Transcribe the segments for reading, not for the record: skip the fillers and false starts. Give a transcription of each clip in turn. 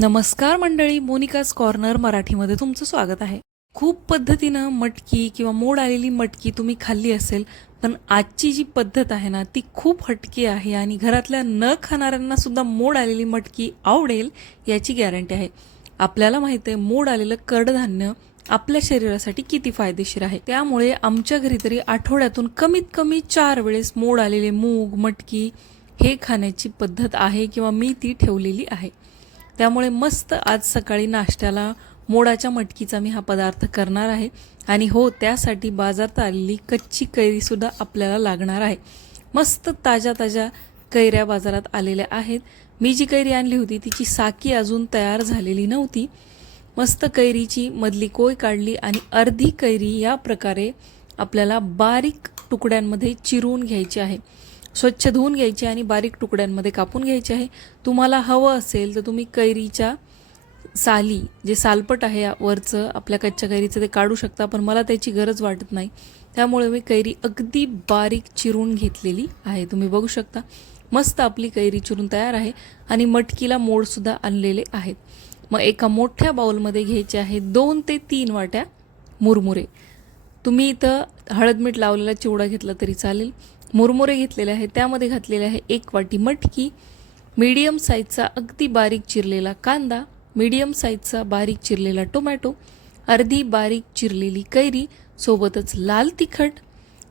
नमस्कार मंडळी, Monika's corner मराठीमध्ये तुमचं स्वागत आहे. खूप पद्धतीनं मटकी किंवा मोड आलेली मटकी तुम्ही खाल्ली असेल, पण आजची जी पद्धत आहे ना ती खूप हटकी आहे आणि घरातल्या न खाणाऱ्यांना सुद्धा मोड आलेली मटकी आवडेल याची गॅरंटी आहे. आपल्याला माहिती आहे मोड आलेलं कडधान्य आपल्या शरीरासाठी किती फायदेशीर आहे. त्यामुळे आमच्या घरी तरी आठवड्यातून कमीत कमी 4 वेळेस मोड आलेले मूग मटकी हे खाण्याची पद्धत आहे किंवा मी ती ठेवलेली आहे. त्यामुळे मस्त आज सकाळी नाश्त्याला मोडाच्या मटकीचा मी हा पदार्थ करणार आहे. आणि हो, त्यासाठी बाजारात आलेली कच्ची कैरीसुद्धा आपल्याला लागणार आहे. मस्त ताज्या ताज्या कैऱ्या बाजारात आलेल्या आहेत. मी जी कैरी आणली होती तिची साकी अजून तयार झालेली नव्हती. मस्त कैरीची मधली कोय काढली आणि अर्धी कैरी या प्रकारे आपल्याला बारीक तुकड्यांमध्ये चिरून घ्यायची आहे. स्वच्छ धुवून घ्यायची आणि बारीक तुकड्यांमध्ये कापून घ्यायची आहे. तुम्हाला हवं असेल तर तुम्ही कैरीच्या साली जे सालपट आहे वरचं आपल्या कच्च्या कैरीचं ते काढू शकता, पण मला त्याची गरज वाटत नाही. त्यामुळे मी कैरी अगदी बारीक चिरून घेतलेली आहे. तुम्ही बघू शकता मस्त आपली कैरी चिरून तयार आहे आणि मटकीला मोडसुद्धा आणलेले आहेत. मग एका मोठ्या बाउलमध्ये घ्यायचे आहे 2 ते 3 वाट्या मुरमुरे. तुम्ही इथं हळद मीठ लावलेला चिवडा घेतला तरी चालेल. मुरमुरे घेतलेले आहे, त्यामध्ये घातलेले आहे 1 वाटी मटकी, मीडियम साईजचा अगदी बारीक चिरलेला कांदा, मीडियम साईजचा बारीक चिरलेला टोमॅटो, अर्धी बारीक चिरलेली कैरी, सोबतच लाल तिखट,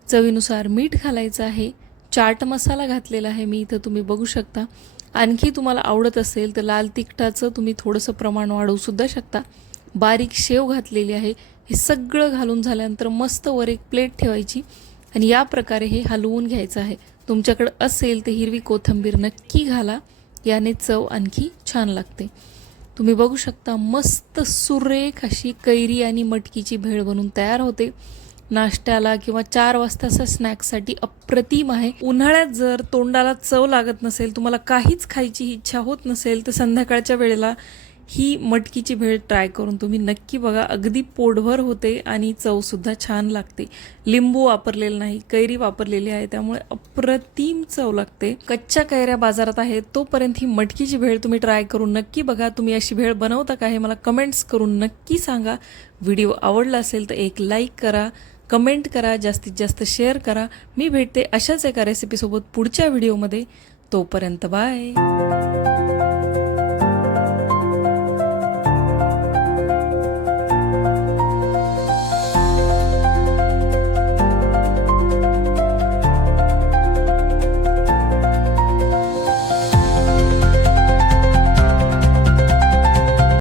चवीनुसार मीठ घालायचं आहे. चाट मसाला घातलेला आहे मी इथं, तुम्ही बघू शकता. आणखी तुम्हाला आवडत असेल तर लाल तिखटाचं तुम्ही थोडंसं प्रमाण वाढवूसुद्धा शकता. बारीक शेव घातलेली आहे. हे सगळं घालून झाल्यानंतर मस्त वर एक प्लेट ठेवायची आणि या प्रकारे हे हलवून घ्यायचं आहे. तुमच्याकडे असेल तर हिरवी कोथिंबीर नक्की घाला, याने चव आणखी छान लागते. तुम्ही बघू शकता मस्त सुरेख अशी कैरी आणि मटकीची भेळ बनून तयार होते. नाश्त्याला किंवा 4 वाजताच्या स्नॅक्ससाठी अप्रतिम आहे. उन्हाळ्यात जर तोंडाला चव लागत नसेल, तुम्हाला काहीच खायची इच्छा होत नसेल, तर संध्याकाळच्या वेळेला ही मटकीची भेळ ट्राय करून तुम्ही नक्की बघा. अगदी पोटभर होते आणि चवसुद्धा छान लागते. लिंबू वापरलेलं नाही, कैरी वापरलेली आहे, त्यामुळे अप्रतिम चव लागते. कच्च्या कैऱ्या बाजारात आहेत, तोपर्यंत ही मटकीची भेळ तुम्ही ट्राय करून नक्की बघा. तुम्ही अशी भेळ बनवता का हे मला कमेंट्स करून नक्की सांगा. व्हिडिओ आवडला असेल तर एक लाईक करा, कमेंट करा, जास्तीत जास्त शेअर करा. मी भेटते अशाच एका रेसिपीसोबत पुढच्या व्हिडिओमध्ये. तोपर्यंत बाय.